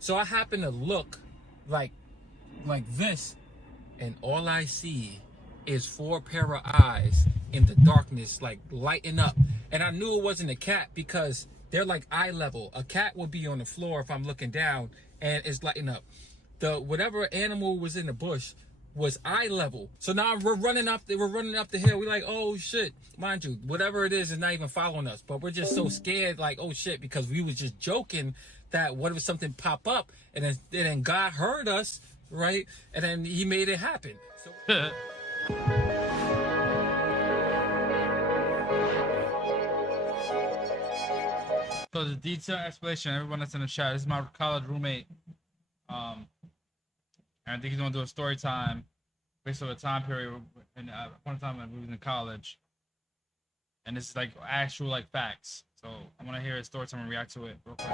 So I happen to look like this, and all I see is 4 pair of eyes in the darkness, like lighting up. And I knew it wasn't a cat because they're like eye level. A cat will be on the floor if I'm looking down and it's lighting up. The whatever animal was in the bush was eye level. So now we're running up the hill. We're like, oh shit. Mind you, whatever it is not even following us. But we're just so scared, like, oh shit, because we was just joking that what if something pop up and then God heard us, right? And then he made it happen. So So the detailed explanation, everyone that's in the chat, this is my college roommate. And I think he's gonna do a story time based on the time period and one time when we was in college. And this is like actual like facts. So I'm gonna hear his story time and react to it real quick.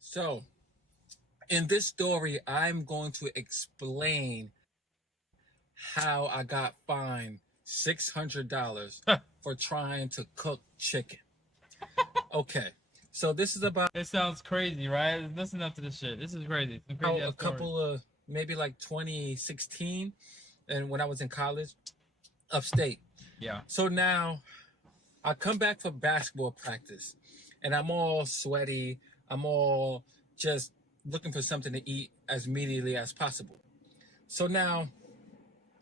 So, in this story, I'm going to explain how I got fined $600 for trying to cook chicken. Okay, so this is about... It sounds crazy, right? Listen up to this shit. This is crazy. A couple of, maybe like 2016, and when I was in college, upstate. Yeah. So now, I come back for basketball practice, and I'm all sweaty. I'm all just looking for something to eat as immediately as possible. So now,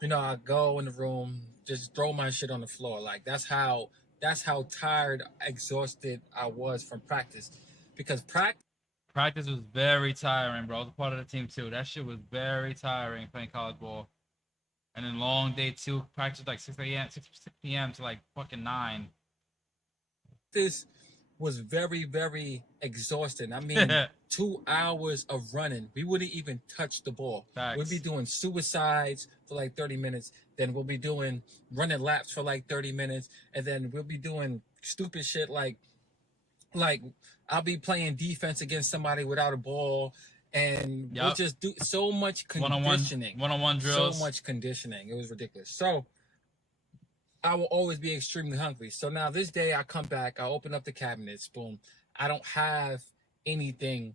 I go in the room, just throw my shit on the floor. Like that's how tired, exhausted I was from practice. Because practice was very tiring, bro. I was a part of the team too. That shit was very tiring playing college ball. And then long day too. Practice like 6 p.m. to like fucking 9. This was very, very exhausting. I mean, 2 hours of running. We wouldn't even touch the ball. Facts. We'd be doing suicides for like 30 minutes. Then we'll be doing running laps for like 30 minutes. And then we'll be doing stupid shit like I'll be playing defense against somebody without a ball. And we'll just do so much conditioning. One-on-one drills. So much conditioning. It was ridiculous. So I will always be extremely hungry. So now this day I come back, I open up the cabinets, boom. I don't have anything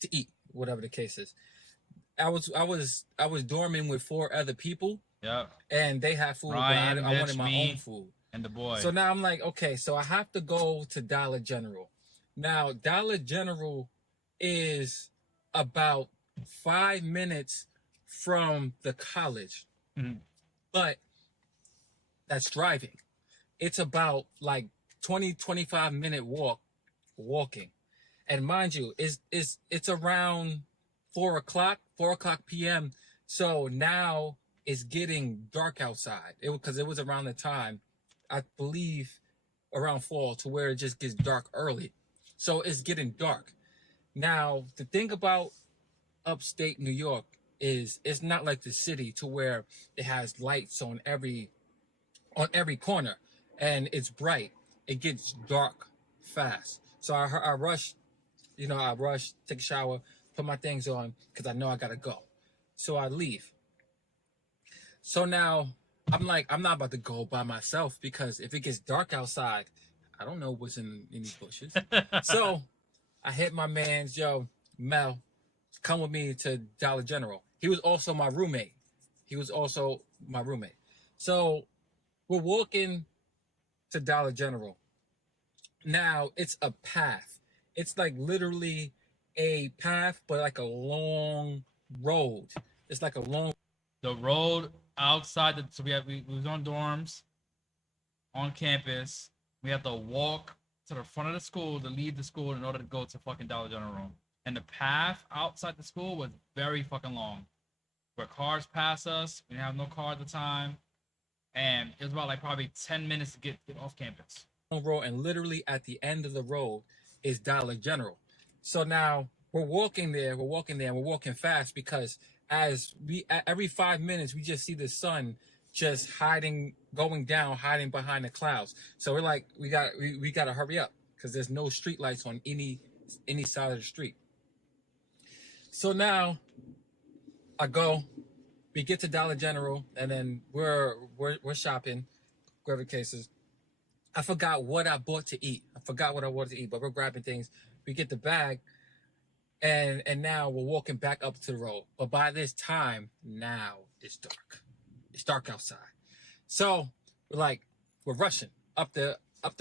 to eat, whatever the case is. I was dorming with 4 other people. Yep. And they had food, Ryan, but I wanted my own food. And the boy. So now I'm like, okay, so I have to go to Dollar General. Now, Dollar General is about 5 minutes from the college. Mm-hmm. But that's driving. It's about like 25 minute walking. And mind you, it's around 4 o'clock p.m. So now it's getting dark outside. Because it was around the time, I believe, around fall to where it just gets dark early. So it's getting dark. Now, the thing about upstate New York is it's not like the city to where it has lights on every corner and it's bright. It gets dark fast. So I rush, take a shower, put my things on because I know I gotta go. So I leave. So now I'm like, I'm not about to go by myself because if it gets dark outside, I don't know what's in these bushes. So I hit my man's, Mel, come with me to Dollar General. He was also my roommate. So we're walking to Dollar General. Now, it's a path. It's like literally a path, but like a long road. It's like a long... The road outside, so we was on dorms, on campus. We had to walk to the front of the school to leave the school in order to go to fucking Dollar General. And the path outside the school was very fucking long. Where cars pass us, we didn't have no car at the time. And it was about like probably 10 minutes to get off campus. Road, and literally at the end of the road is Dollar General. So now we're walking there, and we're walking fast because every 5 minutes we just see the sun just going down, hiding behind the clouds. So we're like, we got to hurry up because there's no street lights on any side of the street. So now I go, We get to Dollar General, and then we're shopping, whatever cases. I forgot what I bought to eat. But we're grabbing things. We get the bag, and now we're walking back up to the road. But by this time, now it's dark. It's dark outside. So we're rushing up the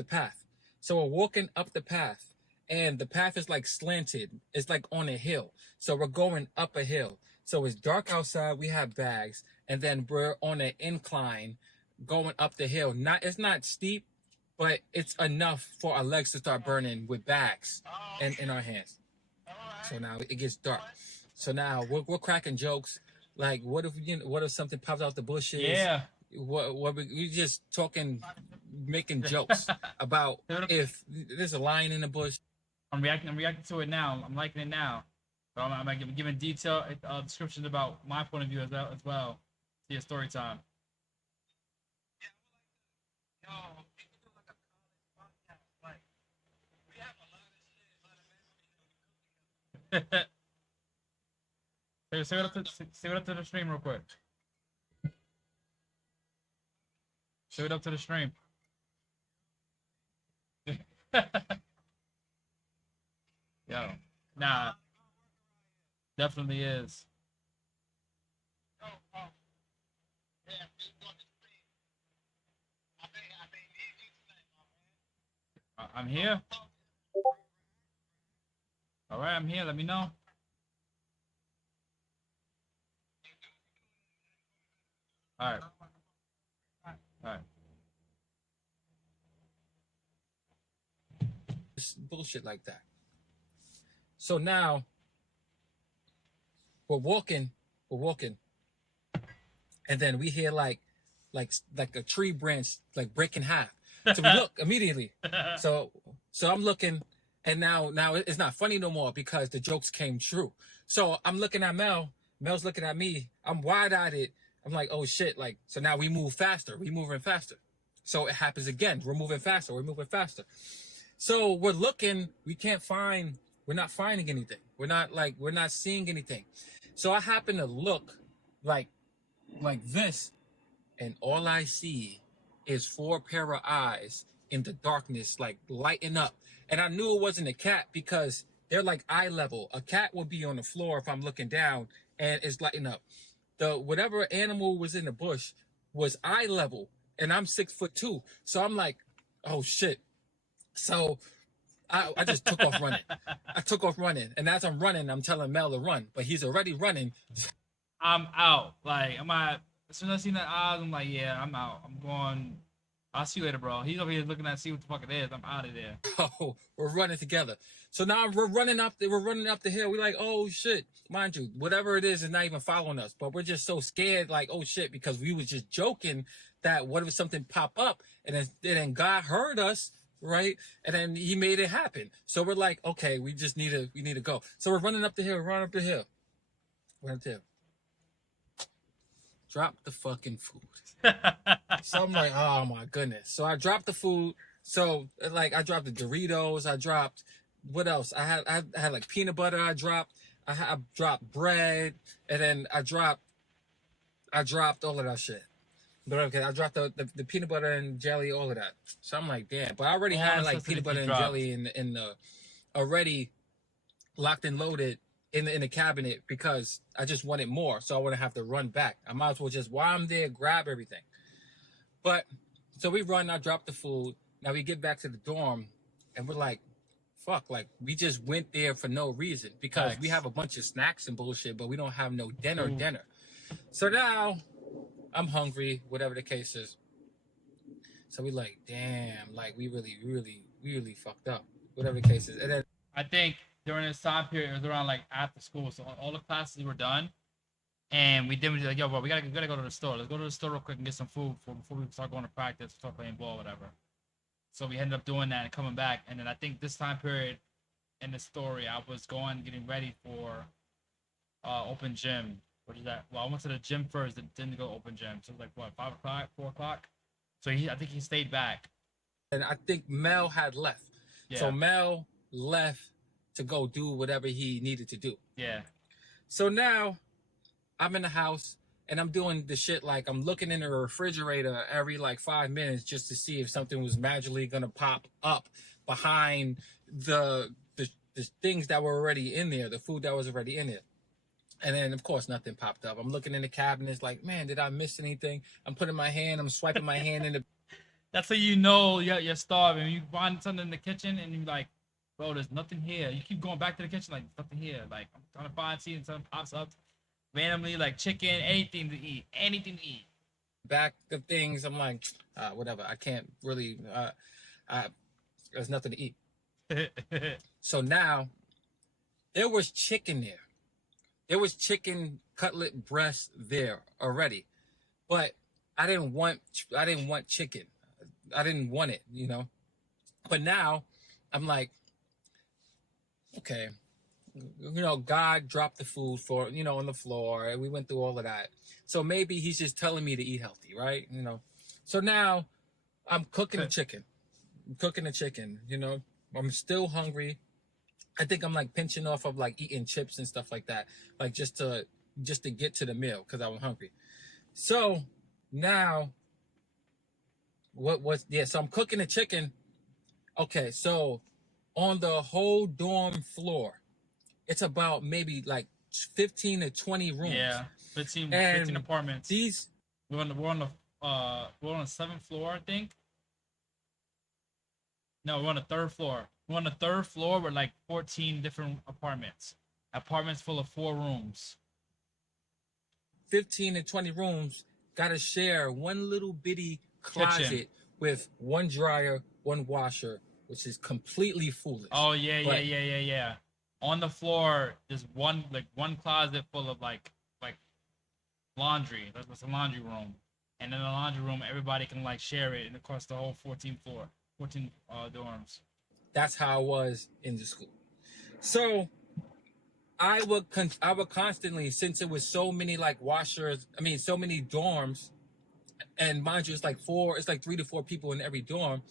path. So we're walking up the path, and the path is like slanted. It's like on a hill. So we're going up a hill. So it's dark outside. We have bags, and then we're on an incline going up the hill. It's not steep, but it's enough for our legs to start burning with bags in our hands. So now it gets dark. So now we're cracking jokes. Like, what if something pops out the bushes? Yeah. What we just talking, making jokes about if there's a lion in the bush. I'm reacting to it now. I'm liking it now. But I'm giving detailed descriptions about my point of view as well. To your story time. Say it up to the stream real quick. Say it up to the stream. Yo, nah, definitely is. I'm here. All right, I'm here. Let me know. All right. All right. Bullshit like that. So now we're walking, and then we hear like a tree branch like break in half. So we look immediately. So I'm looking, and now it's not funny no more because the jokes came true. So I'm looking at Mel. Mel's looking at me. I'm wide-eyed. I'm like, oh shit! Like, so now we move faster. We moving faster. So it happens again. We're moving faster. So we're looking. We're not finding anything. We're not seeing anything. So I happen to look like this, and all I see is 4 pair of eyes in the darkness, like lighting up. And I knew it wasn't a cat because they're like eye level. A cat would be on the floor if I'm looking down, and it's lighting up. Whatever animal was in the bush was eye level, and I'm 6'2", so I'm like, oh shit. So I just took off running. And as I'm running, I'm telling Mel to run, but he's already running. I'm out. Like, as soon as I seen that eyes, I'm like, yeah, I'm out. I'm going. I'll see you later, bro. He's over here looking at see what the fuck it is. I'm out of there. Oh, we're running together. So now we're running up the hill. We're like, oh shit. Mind you, whatever it is not even following us. But we're just so scared, like, oh shit, because we was just joking that what if something pop up and then God heard us, right? And then he made it happen. So we're like, okay, we need to go. So we're running up the hill, Drop the fucking food. So I'm like, oh my goodness. So I dropped the food. So like I dropped the Doritos. I dropped what else? I had like peanut butter. I dropped bread, and then I dropped all of that shit. But okay, I dropped the peanut butter and jelly, all of that. So I'm like, damn. But I already had like peanut butter and jelly in the already locked and loaded in the cabinet because I just wanted more, so I wouldn't have to run back. I might as well just while I'm there grab everything. But so we run. I drop the food. Now we get back to the dorm, and we're like, fuck, like we just went there for no reason because we have a bunch of snacks and bullshit, but we don't have no dinner. So now I'm hungry, whatever the case is. So we like, damn, like we really fucked up, whatever the case is. And then I think during this time period, it was around like after school, so all the classes were done, and we like, yo, bro, we gotta go to the store. Let's go to the store real quick and get some food before we start going to practice, start playing ball, whatever. So we ended up doing that and coming back, and then I think this time period in the story, I was getting ready for open gym. What is that? Well, I went to the gym first, then didn't go open gym. So it was like what, 5 o'clock, 4 o'clock. So I think he stayed back. And I think Mel had left. Yeah. So Mel left to go do whatever he needed to do. Yeah. So now I'm in the house. and I'm doing the shit like I'm looking in the refrigerator every like 5 minutes just to see if something was magically gonna pop up behind the things that were already in there, the food that was already in it. And then, of course, nothing popped up. I'm looking in the cabinets like, man, did I miss anything? I'm swiping my hand in the. That's how you know you're starving. You find something in the kitchen and you're like, bro, there's nothing here. You keep going back to the kitchen like, there's nothing here. Like, I'm trying to find, see, and something pops up randomly, like chicken, anything to eat. Anything to eat. Back of things. I'm like, whatever. I can't really. There's nothing to eat. So now, there was chicken there. There was chicken cutlet breast there already, but I didn't want chicken. I didn't want it, you know. But now, I'm like, okay, you know, God dropped the food for on the floor, and we went through all of that. So maybe He's just telling me to eat healthy, right? You know. So now, I'm cooking the chicken. You know. I'm still hungry. I think I'm like pinching off of like eating chips and stuff like that, like just to get to the meal because I was hungry. So now, so I'm cooking the chicken. Okay, so on the whole dorm floor, it's about maybe like 15 to 20 rooms. Yeah, 15 apartments. We're on the 7th floor, I think. No, we're on the 3rd floor. We're on the 3rd floor with like 14 different apartments. Apartments full of 4 rooms. 15 to 20 rooms, gotta share one little bitty closet kitchen with one dryer, one washer, which is completely foolish. Oh yeah. On the floor, there's one closet full of like laundry. That's a laundry room. And in the laundry room, everybody can like share it and across the whole 14 dorms. That's how I was in the school. So I would constantly, since it was so many like so many dorms, and mind you, it's like 3 to 4 people in every dorm.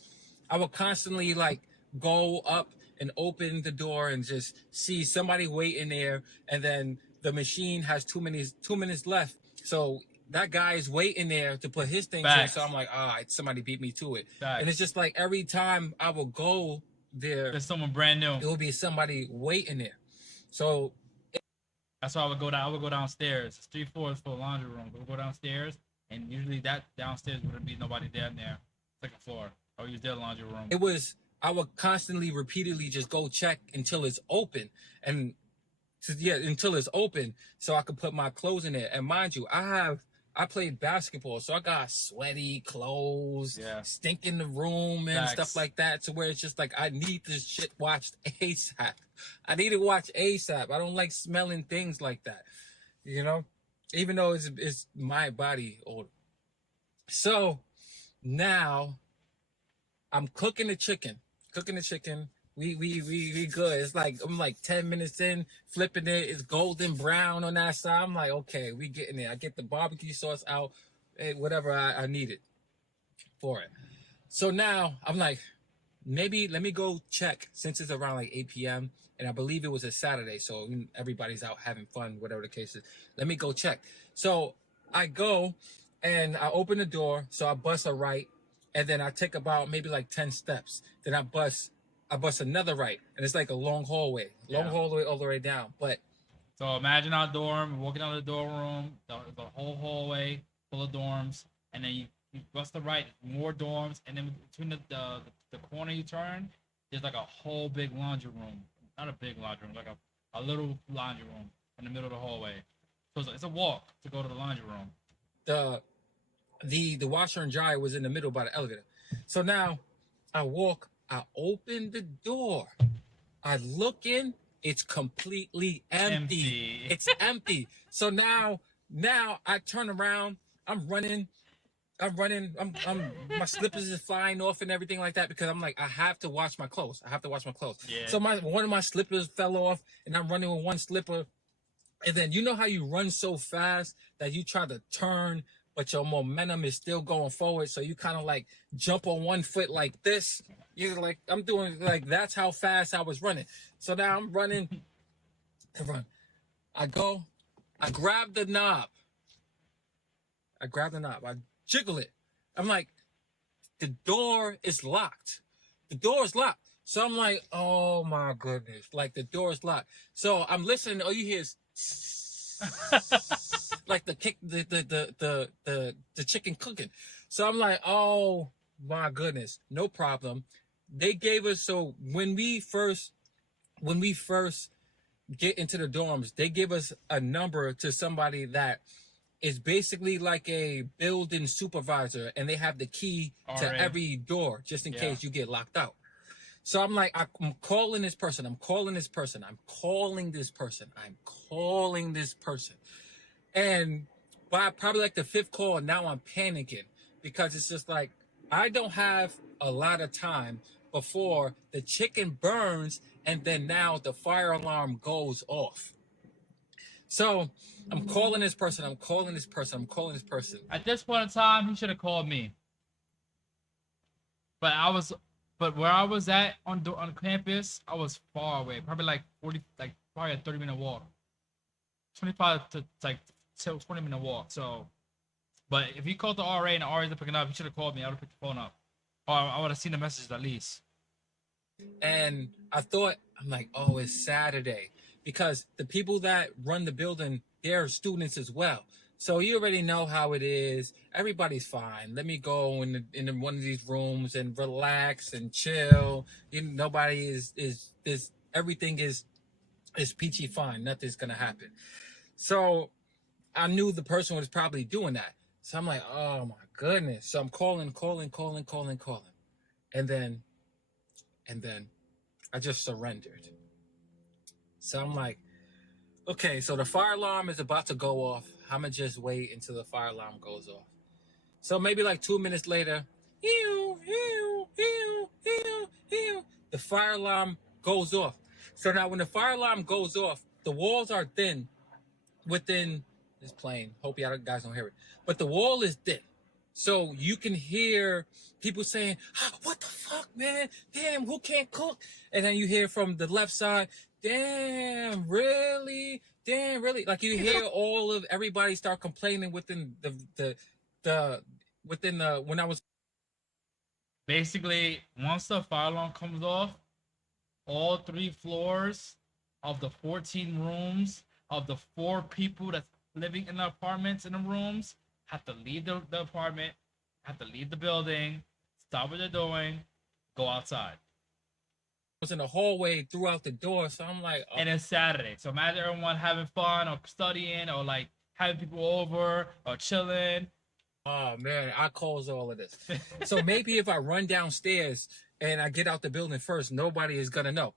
I would constantly like go up and open the door and just see somebody waiting there, and then the machine has 2 minutes left. So that guy is waiting there to put his things in. So I'm like, somebody beat me to it. Facts. And it's just like every time I would go there's someone brand new. It will be somebody waiting there. So that's why I would go down. I would go downstairs. It's 3 floors for a laundry room. We'll go downstairs, and usually that downstairs wouldn't be nobody down there. 2nd floor. I would use their laundry room. I would constantly, repeatedly just go check until it's open, until it's open, so I could put my clothes in there. And mind you, I played basketball, so I got sweaty clothes, stink in the room and stuff like that, to where it's just like, I need this shit watched ASAP. I need to watch ASAP. I don't like smelling things like that, you know, even though it's my body odor. So now I'm cooking the chicken. We good. It's like I'm like 10 minutes in, flipping it. It's golden brown on that side. I'm like, okay, we getting it. I get the barbecue sauce out, whatever I needed for it. So now I'm like, maybe let me go check, since it's around like 8 p.m. and I believe it was a Saturday, so everybody's out having fun, whatever the case is. Let me go check. So I go and I open the door. So I bust a right, and then I take about maybe like 10 steps. Then I bust another right, and it's like a long hallway all the way down. But so imagine our dorm, walking out of the dorm room, the whole hallway full of dorms, and then you bust the right, more dorms, and then between the corner you turn, there's like a whole big laundry room. Not a big laundry room, like a little laundry room in the middle of the hallway. So it's a walk to go to the laundry room. The washer and dryer was in the middle by the elevator. So now I open the door. I look in. It's completely empty. It's empty. So now I turn around. I'm running. My slippers is flying off and everything like that, because I'm like, I have to wash my clothes. Yeah. So one of my slippers fell off, and I'm running with one slipper. And then you know how you run so fast that you try to turn, but your momentum is still going forward. So you kind of like jump on one foot like this. You're like, I'm doing like, that's how fast I was running. So now I'm running. I grab the knob. I grab the knob. I jiggle it. I'm like, the door is locked. The door is locked. So I'm like, oh my goodness. Like the door is locked. So I'm listening. All you hear is like the kick the chicken cooking. So I'm like, oh my goodness, no problem. They gave us so when we first get into the dorms, they give us a number to somebody that is basically like a building supervisor, and they have the key to RA. every door just in Yeah. case you get locked out. So I'm like, I'm calling this person. I'm calling this person. I'm calling this person. I'm calling this person. And by probably like the fifth call, now I'm panicking because it's just like, I don't have a lot of time before the chicken burns and then now the fire alarm goes off. So I'm calling this person. I'm calling this person. I'm calling this person. At this point in time, he should have called me. But where I was at on campus, I was far away. Probably like 40, like probably a 30-minute walk. 25 to like 20-minute walk. So, but if he called the RA and the RA isn't picking up, he should have called me. I would have picked the phone up, or I would have seen the message at least. And I thought, I'm like, oh, it's Saturday. Because the people that run the building, they're students as well. So you already know how it is. Everybody's fine. Let me go in one of these rooms and relax and chill. Nobody is everything is peachy fine. Nothing's gonna happen. So I knew the person was probably doing that. So I'm like, oh my goodness. So I'm calling. And then I just surrendered. So I'm like, okay, so the fire alarm is about to go off. I'm going to just wait until the fire alarm goes off. So maybe like 2 minutes later, the fire alarm goes off. So now when the fire alarm goes off, the walls are thin within this plane. Hope you guys don't hear it. But the wall is thin. So you can hear people saying, what the fuck, man? Damn, who can't cook? And then you hear from the left side, damn, really? Damn, really? Like you hear all of everybody start complaining within when I was. Basically, once the fire alarm comes off, all 3 floors of the 14 rooms of the 4 people that's living in the apartments in the rooms have to leave the apartment, have to leave the building, stop what they're doing, go outside. Was in the hallway throughout the door, so I'm like, and it's Saturday, so imagine everyone having fun or studying or like having people over or chilling. Oh man, I caused all of this. So maybe if I run downstairs and I get out the building first, nobody is gonna know.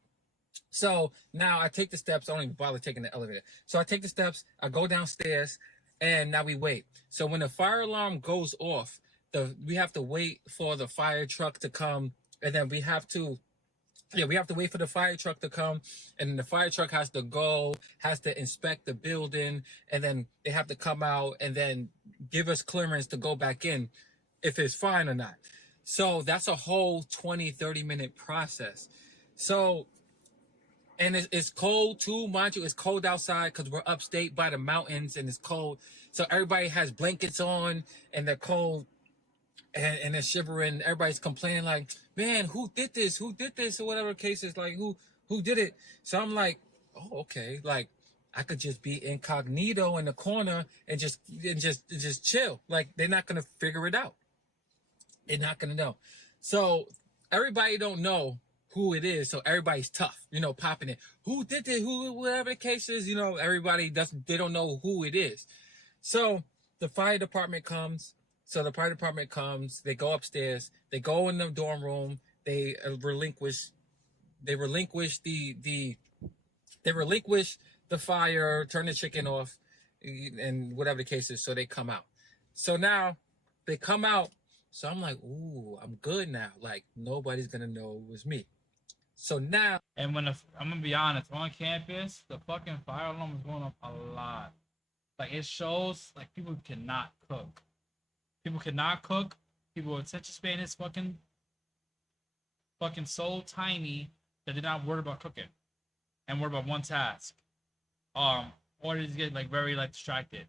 So now I take the steps. I don't even bother taking the elevator. So I take the steps. I go downstairs, and now we wait. So when the fire alarm goes off, we have to wait for the fire truck to come, and then we have to wait for the fire truck to come, and the fire truck has to inspect the building, and then they have to come out and then give us clearance to go back in if it's fine or not. So that's a whole 20-30 minute process. So, and it's cold too, mind you, it's cold outside because we're upstate by the mountains and it's cold. So everybody has blankets on and they're cold. And they're shivering. Everybody's complaining like, man, who did this? Who did this? Or whatever the case is, like, who did it? So I'm like, oh, okay. Like, I could just be incognito in the corner and just chill. Like, they're not gonna figure it out. They're not gonna know. So everybody don't know who it is. So everybody's tough, popping it. Who did it? Who, whatever the case is, everybody doesn't. They don't know who it is. So the fire department comes. They go upstairs, they go in the dorm room, they relinquish the fire, turn the chicken off, and whatever the case is, so they come out. So now they come out, so I'm like, ooh, I'm good now. Like, nobody's gonna know it was me. So now, and I'm gonna be honest, on campus, the fucking fire alarm is going off a lot. Like, it shows, like, people cannot cook. People cannot cook. People attention span is fucking so tiny that they're not worried about cooking and worried about one task. Or they just get like very like distracted.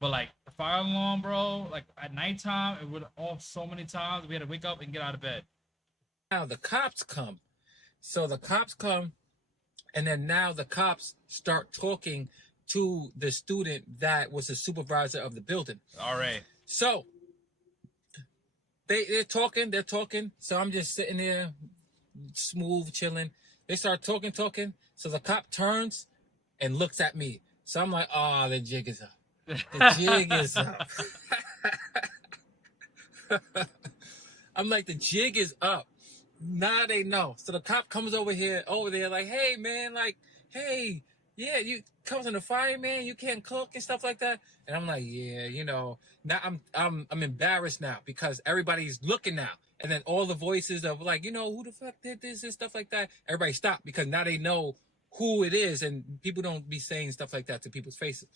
But like the fire alarm, bro, like at nighttime, it would off so many times. We had to wake up and get out of bed. Now the cops come. So the cops come, and then now the cops start talking to the student that was the supervisor of the building. All right. So they're talking. So I'm just sitting there, smooth, chilling. They start talking. So the cop turns and looks at me. So I'm like, oh, the jig is up. The jig is up. I'm like, the jig is up. Now they know. So the cop comes over there, like, hey man, like, hey, yeah, you comes in the fire, man. You can't cook and stuff like that. And I'm like, yeah, now I'm embarrassed now because everybody's looking now. And then all the voices of like, who the fuck did this and stuff like that. Everybody stopped because now they know who it is, and people don't be saying stuff like that to people's faces.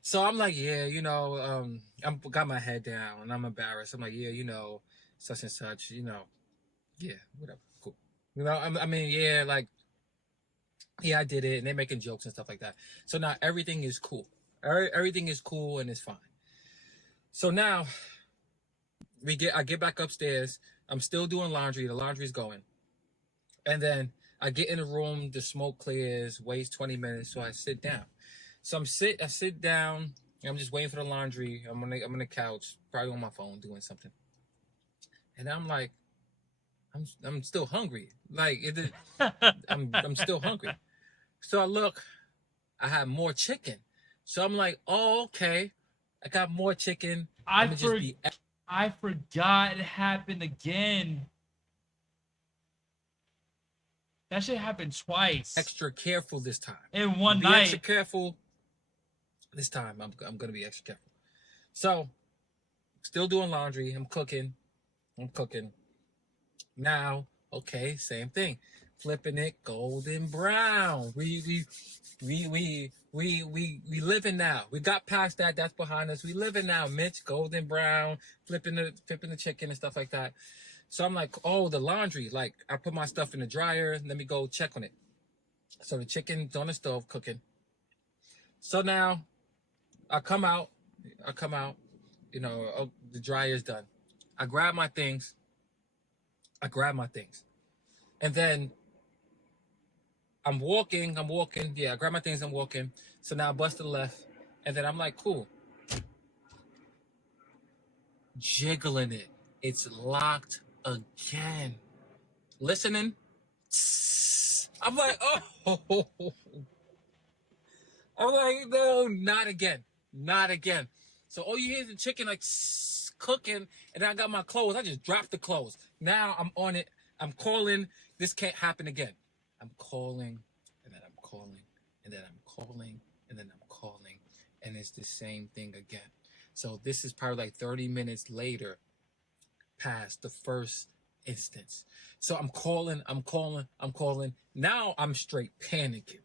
So I'm like, yeah, I'm got my head down and I'm embarrassed. I'm like, yeah, such and such, yeah, whatever, cool. I mean, yeah, like, yeah, I did it, and they're making jokes and stuff like that. So now everything is cool. Everything is cool and it's fine. So now I get back upstairs. I'm still doing laundry. The laundry's going, and then I get in the room. The smoke clears. Waits 20 minutes, so I sit down. So I sit down. I'm just waiting for the laundry. I'm on the couch, probably on my phone doing something, and I'm like, I'm still hungry. Like I'm still hungry. So I look, I have more chicken. So I'm like, oh, okay, I got more chicken. I forgot it happened again. That shit happened twice. Extra careful this time. In one night. Extra careful. This time I'm gonna be extra careful. So, still doing laundry. I'm cooking. Now, okay, same thing. Flipping it golden brown. We living now. We got past that. That's behind us. We living now. Mitch, golden brown, flipping the chicken and stuff like that. So I'm like, oh, the laundry. Like, I put my stuff in the dryer. Let me go check on it. So the chicken's on the stove cooking. So now I come out. The dryer's done. I grab my things. And then I'm walking. Yeah, I grab my things, I'm walking. So now I bust to the left. And then I'm like, cool. Jiggling it. It's locked again. Listening. I'm like, oh. I'm like, no, not again. So all you hear is the chicken like cooking, and then I got my clothes. I just dropped the clothes. Now I'm on it. I'm calling. This can't happen again. I'm calling, and then I'm calling, and then I'm calling, and then I'm calling, and it's the same thing again. So this is probably like 30 minutes later past the first instance. So I'm calling. Now I'm straight panicking.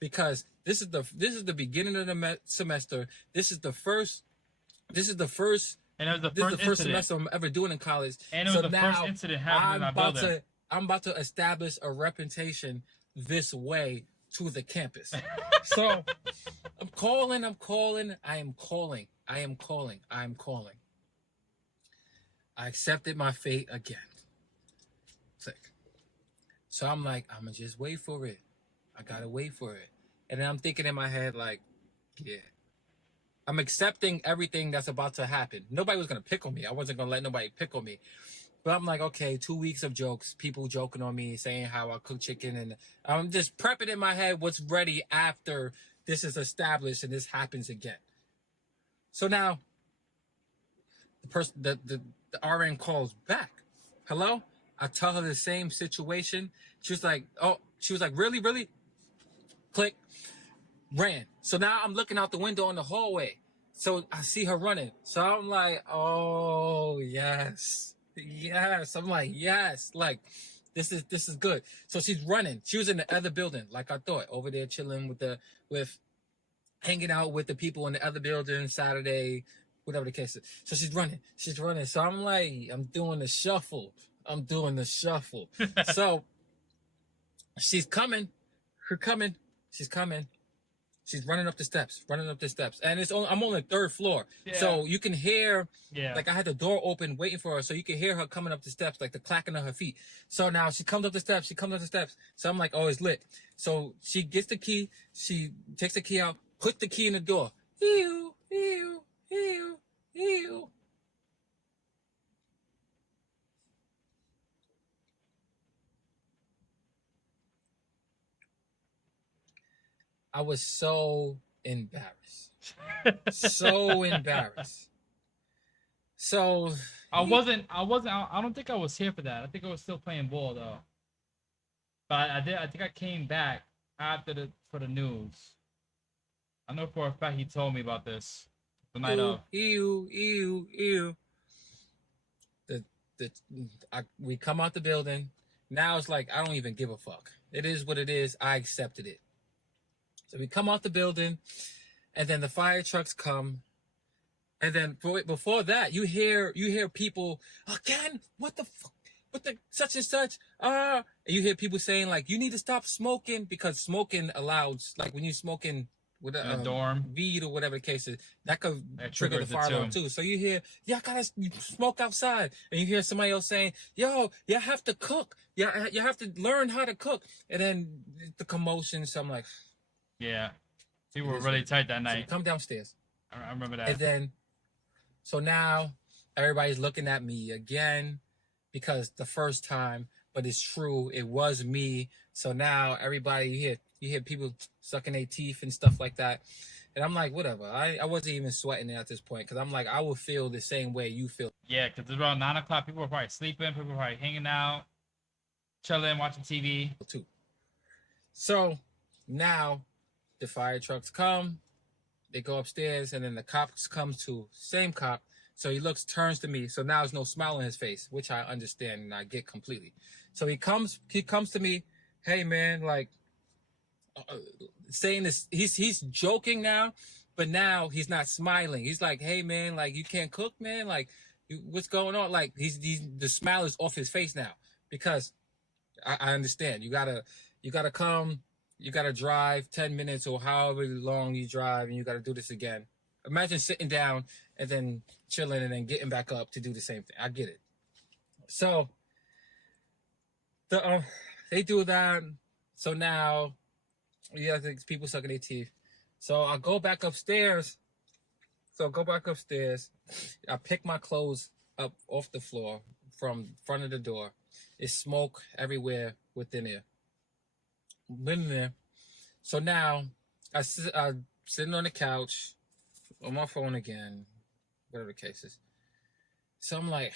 Because this is the beginning of the semester. This is the first. And it was the first semester I'm ever doing in college. And it was the first incident happening in our building. I'm about to establish a reputation this way to the campus. So I'm calling. I am calling. I accepted my fate again. So I'm like, I'm going to just wait for it. I got to wait for it. And then I'm thinking in my head, like, yeah. I'm accepting everything that's about to happen. Nobody was going to pick on me. I wasn't going to let nobody pick on me. But I'm like, okay, 2 weeks of jokes, people joking on me, saying how I cook chicken. And I'm just prepping in my head what's ready after this is established and this happens again. So now, the RN calls back. Hello? I tell her the same situation. She was like, really? Click. Ran. So now I'm looking out the window in the hallway. So I see her running. So I'm like, oh, yes. I'm like, yes. Like, this is good. So she's running. She was in the other building, like I thought, over there chilling with hanging out with the people in the other building Saturday, whatever the case is. So she's running. So I'm like, I'm doing the shuffle. So she's coming. She's coming. She's running up the steps, and I'm on the third floor, so you can hear. Yeah. Like I had the door open, waiting for her, so you can hear her coming up the steps, like the clacking of her feet. So now she comes up the steps. So I'm like, oh, it's lit. So she gets the key. She takes the key out, puts the key in the door. Ew, ew, ew, ew. I was so embarrassed. So embarrassed. So I don't think I was here for that. I think I was still playing ball though. But I think I came back after for the news. I know for a fact he told me about this the night of. Ew. We come out the building. Now it's like I don't even give a fuck. It is what it is. I accepted it. So we come out the building, and then the fire trucks come, and then before that, you hear people again. What the fuck? What the such and such? And you hear people saying like, you need to stop smoking because smoking allows, like when you're smoking with a dorm weed or whatever the case is, that could trigger the fire alarm too. So you hear, y'all gotta smoke outside, and you hear somebody else saying, yo, you have to cook. You have to learn how to cook, and then the commotion. So I'm like. Yeah, people were really tight that night. So come downstairs. I remember that. And then, so now everybody's looking at me again because the first time, but it's true, it was me. So now everybody, you hear people sucking their teeth and stuff like that. And I'm like, whatever. I wasn't even sweating it at this point because I'm like, I will feel the same way you feel. Yeah, because it's around 9 o'clock. People were probably sleeping. People were probably hanging out, chilling, watching TV. Too. So now the fire trucks come, they go upstairs, and then the cops come to same cop. So he turns to me. So now there's no smile on his face, which I understand and I get completely. So he comes to me, hey man, like saying this. He's joking now, but now he's not smiling. He's like, hey man, like you can't cook, man. Like what's going on? Like the smile is off his face now because I understand. You gotta come. You got to drive 10 minutes or however long you drive, and you got to do this again. Imagine sitting down and then chilling and then getting back up to do the same thing. I get it. So they do that. So now you have people sucking their teeth. So I go back upstairs. I pick my clothes up off the floor from front of the door. It's smoke everywhere within there. Been in there. So now I'm sitting on the couch on my phone again, whatever the case is. So I'm like,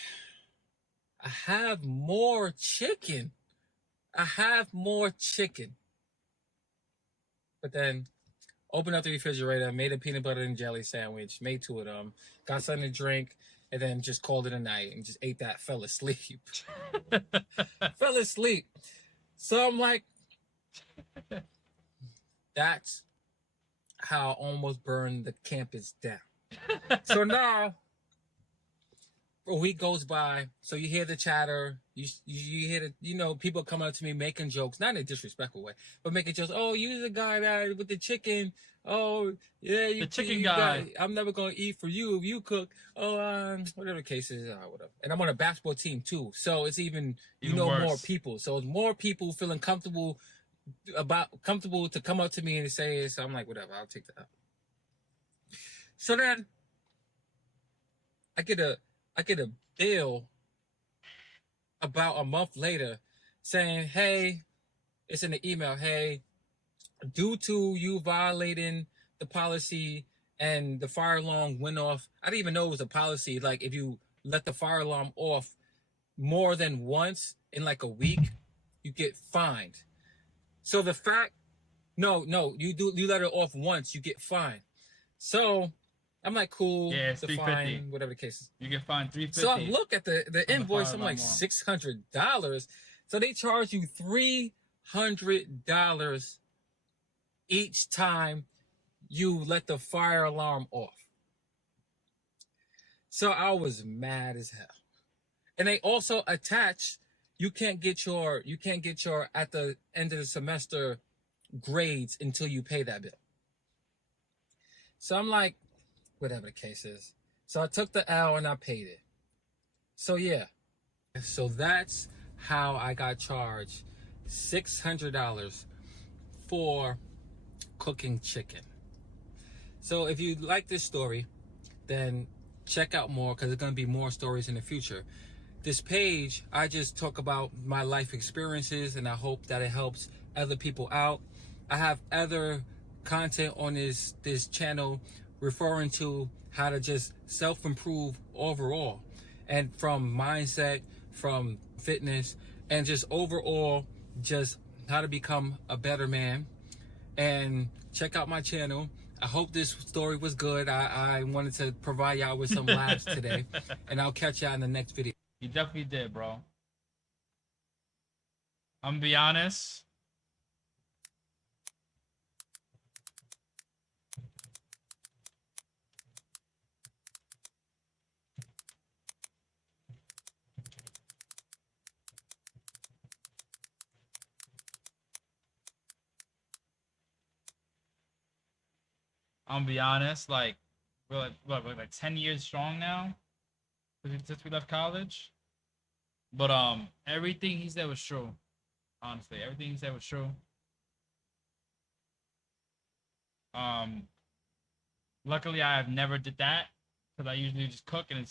I have more chicken. But then opened up the refrigerator, made a peanut butter and jelly sandwich, made 2 of them, got something to drink, and then just called it a night and just ate that, fell asleep. So I'm like, that's how I almost burned the campus down. So now, a week goes by, so you hear the chatter, you hear people coming up to me making jokes, not in a disrespectful way, but making jokes. Oh, you're the guy that with the chicken. Oh, yeah, the chicken guy. I'm never gonna eat for you if you cook. Oh, whatever the case is, whatever. And I'm on a basketball team too, so it's even worse. More people. So it's more people feeling comfortable to come up to me and say it. So I'm like, whatever, I'll take that. So then I get a bill about a month later saying, hey, it's in the email, hey, due to you violating the policy and the fire alarm went off. I didn't even know it was a policy. Like if you let the fire alarm off more than once in like a week, you get fined. So the fact, no, you let it off once, you get fined. So I'm like, cool, yeah, it's the fine, whatever the case is. You get fined $350. So I look at the invoice, I'm like $600. So they charge you $300 each time you let the fire alarm off. So I was mad as hell. And they also attach, you can't get your at the end of the semester grades until you pay that bill. So I'm like, whatever the case is. So I took the L and I paid it. So yeah. So that's how I got charged $600 for cooking chicken. So if you like this story, then check out more because there's going to be more stories in the future. This page, I just talk about my life experiences and I hope that it helps other people out. I have other content on this channel referring to how to just self-improve overall, and from mindset, from fitness, and just overall just how to become a better man. And check out my channel. I hope this story was good. I wanted to provide y'all with some laughs today, and I'll catch y'all in the next video. You definitely did, bro. I'm gonna be honest. Like, we're like 10 years strong now since we left college. But everything he said was true. Honestly, everything he said was true. Luckily I have never did that because I usually just cook and it's